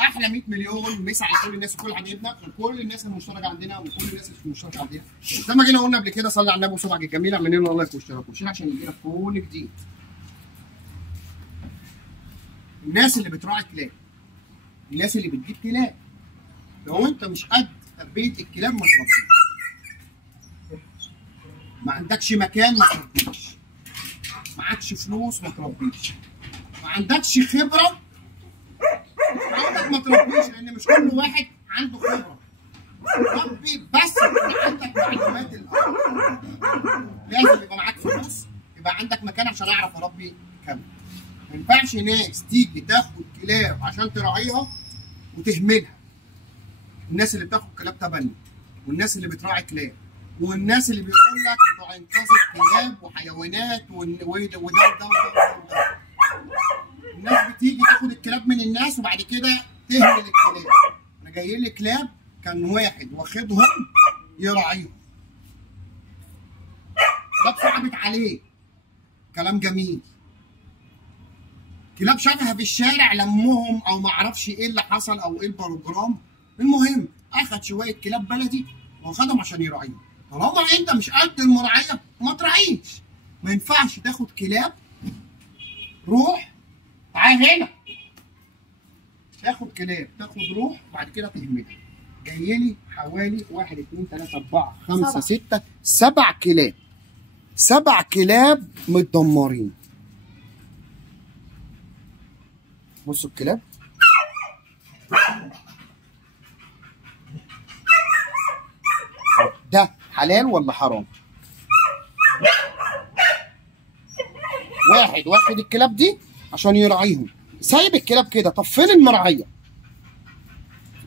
احلى 100 مليون مسا على كل الناس وكل حبايبنا وكل الناس المشتركه عندنا وكل الناس اللي مشتركه عندنا. زي ما جينا قلنا قبل كده، صلي على النبي وصبعك الجميل، اعملوا لنا لايك واشتراك وشير عشان يجيلك كل جديد. الناس اللي بتراعي كلاب، الناس اللي بتجيب كلاب، لو انت مش قد تربيه الكلاب ما تربيش. ما عندكش مكان ما تربيش. معكش فلوس ما تربيش. ما عندكش خبره عندك ما تربيش، لان مش كل واحد عنده خبره. ربي بس يكون عندك معلومات الاول. لازم يبقى معاك فلوس، يبقى عندك مكان عشان اعرف اربي كلب. ما ينفعش ناس تيجي تاخد كلاب عشان تراعيها وتهملها. الناس اللي بتاخد كلاب تبني، والناس اللي بتراعي كلاب، والناس اللي بيقول لك بتوع انقاذ الكلاب وحيوانات وده وده وده وده. الناس بتيجي تاخد الكلاب من الناس وبعد كده تهمل الكلاب. انا جاي لي كلاب كان واحد واخدهم يراعيهم. كلاب صعبت عليه. كلام جميل. كلاب شافها في الشارع لمهم او ما اعرفش ايه اللي حصل او ايه البروجرام. المهم اخد شويه كلاب بلدي واخدهم عشان يراعيهم. طالما انت مش قد المراعيه ما تراعيش. ما ينفعش تاخد كلاب. روح تعال هنا. تاخد كلاب، تاخد روح بعد كده تهملها. جاي لي حوالي 1 2 3 4 5 6 7 كلاب. 7 كلاب متدمرين. بصوا الكلاب. ده حلال ولا حرام؟ واحد واخد الكلاب دي عشان يراعيهم، سايب الكلاب كده. طب فين المرعيه؟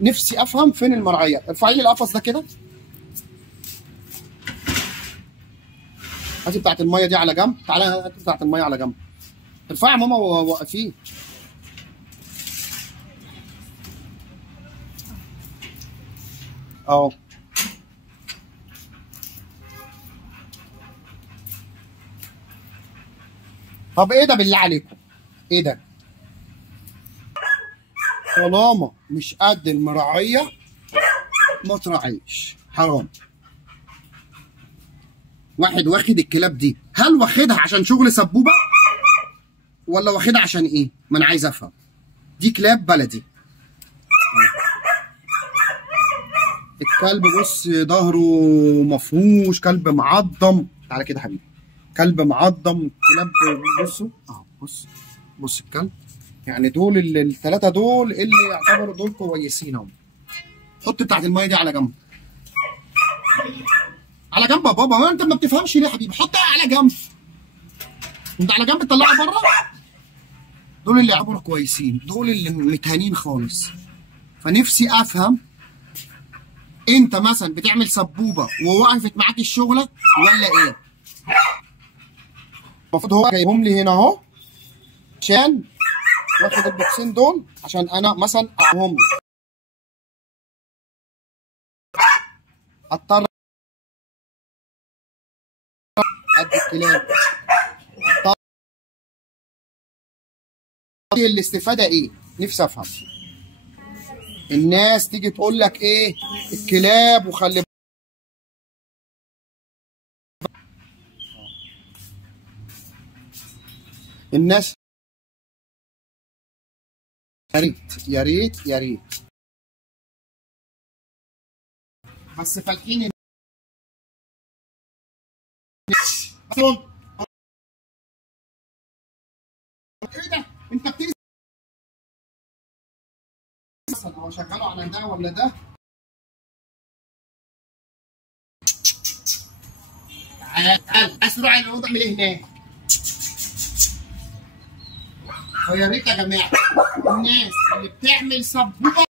نفسي افهم فين المرعيه. ارفعي لي القفص ده كده. هاتي بتاعت الميه دي على جنب. تعالى هاتي بتاعت الميه على جنب. ارفعي يا ماما ووقفيه. اهو. طب ايه ده بالله عليكم؟ ايه ده؟ طالما مش قد المراعيه ما تراعيش. حرام. واحد واخد الكلاب دي، هل واخدها عشان شغل سبوبه؟ ولا واخدها عشان ايه؟ ما انا عايز افهم. دي كلاب بلدي. الكلب بص ظهره مفروش، كلب معضم. تعالى كده حبيبي. كلب معضم. كلاب بصوا اهو. بص الكلب. يعني دول الثلاثه دول اللي يعتبروا دول كويسين اهو. حط بتاعت الميه دي على جنب. على جنب يا بابا. هو انت ما بتفهمش ليه يا حبيبي؟ حطها على جنب. انت على جنب تطلعها بره. دول اللي يعتبروا كويسين، دول اللي متهانين خالص. فنفسي افهم، انت مثلا بتعمل سبوبه ووقفت معاك الشغله ولا ايه؟ المفروض هو جايبهم لي هنا اهو عشان واخد البوكسين دول عشان انا مثلا اقوم له. اضطر ادي الكلاب. الاستفاده ايه؟ نفسي افهم. الناس تيجي تقول لك ايه؟ الكلاب وخلي الناس. يا ريت يا ريت يا ريت بس فالحين ايه ده؟ انت بتنزل هو شغاله على ده ولا ده؟ تعال اسرع الاوضه من هناك. ويا ريت يا جماعه الناس اللي بتعمل سبوبه.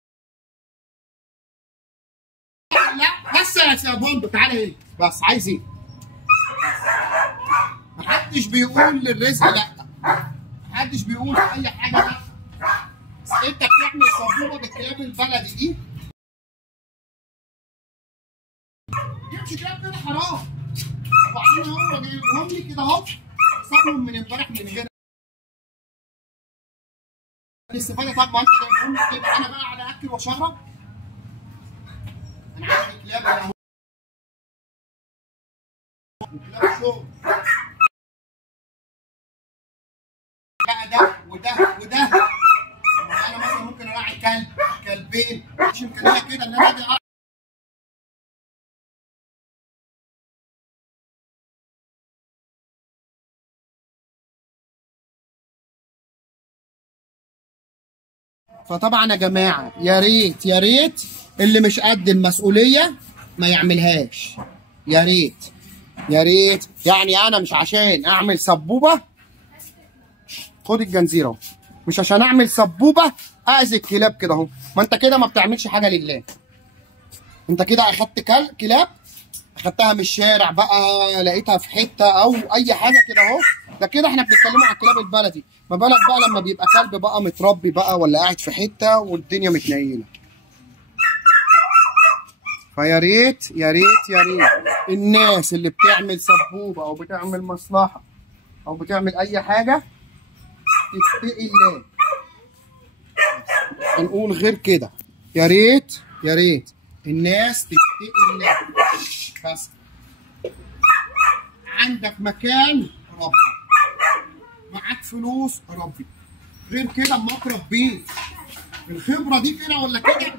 لا بس يا بوندو تعالى هنا بس. عايز ايه؟ محدش بيقول للرزق لا. محدش بيقول اي حاجه لا. بس انت بتعمل سبوبه بالكلاب البلدي دي. جبتش كلاب كده حرام. وبعدين هو جايبهم لي كده اهو. سابهم من امبارح من غير الاستفاده. طب ما انت جايبهم لي كده، انا بقى على اكل واشرب؟ انا عندي كلاب اهو، كلاب شغل بقى، ده وده وده. انا مثلا ممكن اراعي كلب كلبين، مش امكانيه كده ان انا اجي. فطبعا يا جماعه يا ريت يا ريت اللي مش قد المسؤوليه ما يعملهاش. يا ريت يا ريت، يعني انا مش عشان اعمل سبوبه، خد الجنزيره اهو، مش عشان اعمل سبوبه اذي الكلاب كده اهو. ما انت كده ما بتعملش حاجه لله. انت كده اخدت كلاب، اخدتها من الشارع بقى، لقيتها في حته او اي حاجه كده اهو. ده كده احنا بنتكلموا على الكلاب البلدي، ما بالك بقى لما بيبقى كلب بقى متربي بقى، ولا قاعد في حته والدنيا متنيله. فيا ريت يا ريت يا ريت الناس اللي بتعمل سبوبه او بتعمل مصلحه او بتعمل اي حاجه تتقي الله. هنقول غير كده، يا ريت يا ريت الناس تتقي الله. بس عندك مكان ربي، معاك فلوس ربي، غير كده اما تربيه الخبره دي كده ولا كده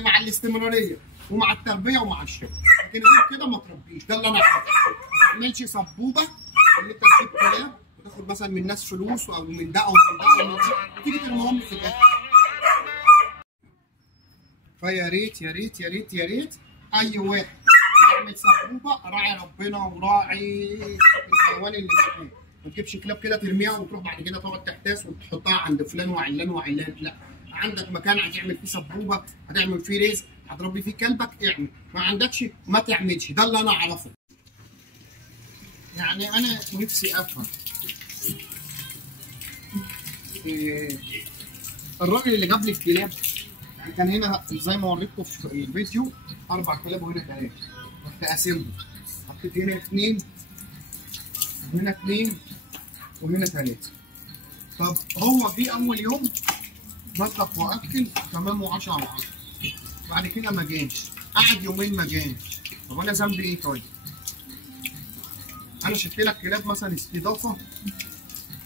مع الاستمراريه ومع التربيه ومع الشغل. لكن غير كده ما تربيش. ده اللي انا عارفه. ما تعملش سبوبه ان انت تجيب كلاب وتاخد مثلا من الناس فلوس او من ده او من ده او من ده، وتيجي ترميهم في الاخر. فيا ريت يا ريت يا ريت يا ريت اي واحد يعمل سبوبه راعي ربنا وراعي الحيوان اللي معاه. ما تجيبش كلاب كده ترميها وتروح بعد كده تقعد تحتاس وتحطها عند فلان وعلان وعلان. لا، عندك مكان هتعمل فيه سبوبه، هتعمل فيه رزق، هتربي فيه كلبك، اعمل. ما عندكش ما تعملش. ده اللي انا اعرفه. يعني انا نفسي افهم الراجل اللي جاب لي الكلاب، كان هنا زي ما وريتكم في الفيديو 4 كلاب وهنا 3، رحت قاسمهم، حطيت هنا 2 وهنا 2 وهنا 3. طب هو جه اول يوم نظف واكل تمام و10 على 10، بعد كده ما جاش، قعد يومين ما جاش. طب انا ذنبي ايه طيب؟ انا شفت لك كلاب مثلا استضافه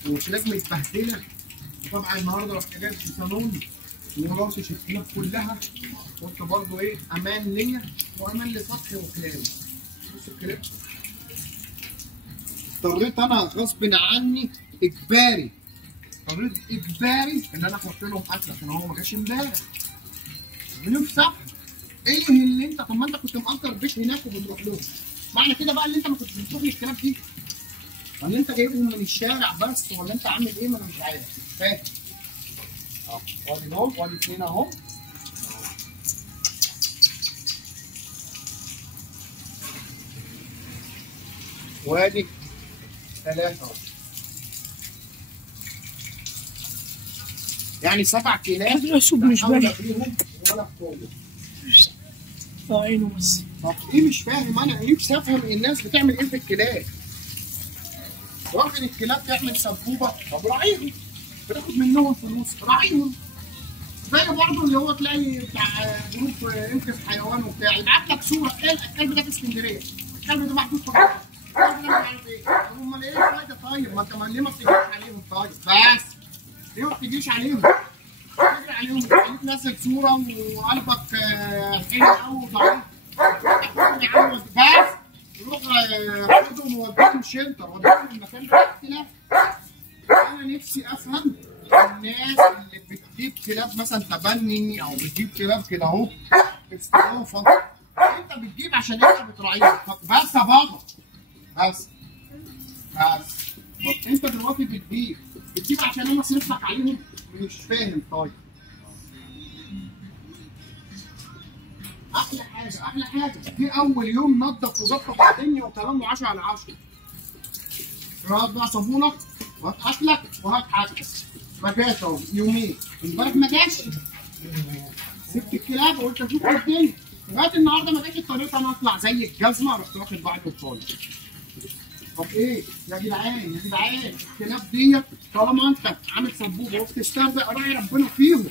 وكلاب متبهدله، وطبعا النهارده رحت جايب في صالون وراسش الكلاب كلها، قلت برضه ايه امان ليا وامان لسطحي وكلابي. بص الكلاب اضطريت انا غصب عني اجباري، اضطريت اجباري ان انا احط لهم اكل عشان هو ما جاش امبارح. ونفسي افهم ايه اللي انت، طب ما انت كنت مأجر بيت هناك وبتروح لهم، معنى كده بقى اللي انت ما كنتش بتروح للكلاب دي، ولا انت جايبهم من الشارع بس، ولا انت عامل ايه؟ ما انا مش عارف، مش فاهم. وادي دول وادي 2 اهو. وادي 3 اهو. يعني 7 كلاب. الاسود مش باين ولا بطول. عينه بس. طب ايه مش فاهم انا؟ نفسي افهم الناس بتعمل ايه في الكلاب. واخد الكلاب تعمل سبوبه، طب راعيهم، بتاخد منهم فلوس، راعيهم. زي برضه اللي هو تلاقي بتاع جروب انقذ حيوان وبتاع يبعت لك صوره الكلب ده في اسكندريه، الكلب ده محطوط في الكلب ده مش عارف ايه. طب امال ايه الفايده طيب؟ ما انت ليه ما بتجيش عليهم طيب؟ بس ليه ما بتجيش عليهم؟ تجري عليهم تخليك نازل صوره وقلبك حلو قوي وضعيف. بس روح خدهم ووديهم شيلتر، وديهم المكان ده. لا انا نفسي افهم الناس اللي بتجيب كلاب مثلا تبني او بتجيب كلاب كده اهو استضافه، انت بتجيب عشان انت بتراعيهم. طب بس يا بابا، بس طب انت دلوقتي بتجيب عشان انا اصرف لك عليهم؟ مش فاهم طيب. احلى حاجه في اول يوم نظف وظبط الدنيا وكلام 10 على 10. هات بقى صابونك وهات اكلك وهات حاجتك. ما جاش اهو يومين، امبارح ما جاش، سبت الكلاب وقلت اشوف الدنيا، لغايه النهارده ما جاش. اضطريت انا اطلع زي الجزمه، رحت واخد بعض وطالع. طب ايه يا جدعان الكلاب ديت طالما انت عامل سبوبه وبتسترزق راعي ربنا فيهم.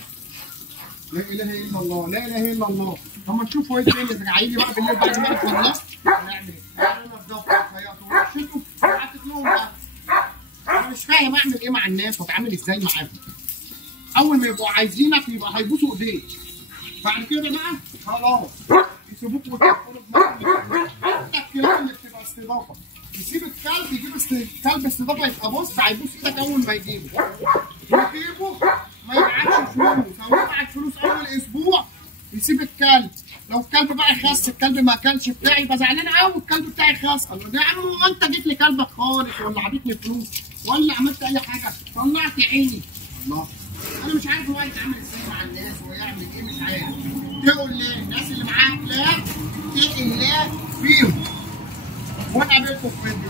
لا اله الا الله، لا اله الا الله. لما نشوف ايه الدنيا جايين لي بقى بالليل بعد ما نخلص هنعمل ايه؟ انا نضفت وخيطت ورشته وحطيت لهم بقى. انا مش فاهم اعمل ايه مع الناس واتعامل ازاي معاهم. اول ما يبقوا عايزينك يبقى هيبوسوا ايديك. بعد كده بقى خلاص يسيبوك وتدخلوا دماغك. حتى الكلاب اللي بتبقى استضافه يسيب الكلب يجيب كلب استضافه يبقى بص هيبوس ايدك اول ما يجيبه. يجيبه ما يبعتش فلوس او يبعت فلوس اول اسبوع يسيب الكلب. لو الكلب بقى خس الكلب ما اكلش بتاعي يبقى زعلان قوي الكلب بتاعي خس. قال له ده يا عم هو انت جيت لي كلبك خالص ولا عطيتني فلوس ولا عملت اي حاجه؟ طلعت عيني. الله انا مش عارف هو يتعامل ازاي مع الناس ويعمل ايه مش عارف. اتقوا الله الناس اللي معاها كلاب اتقي الله فيهم. وانا قابلكم في فيديو.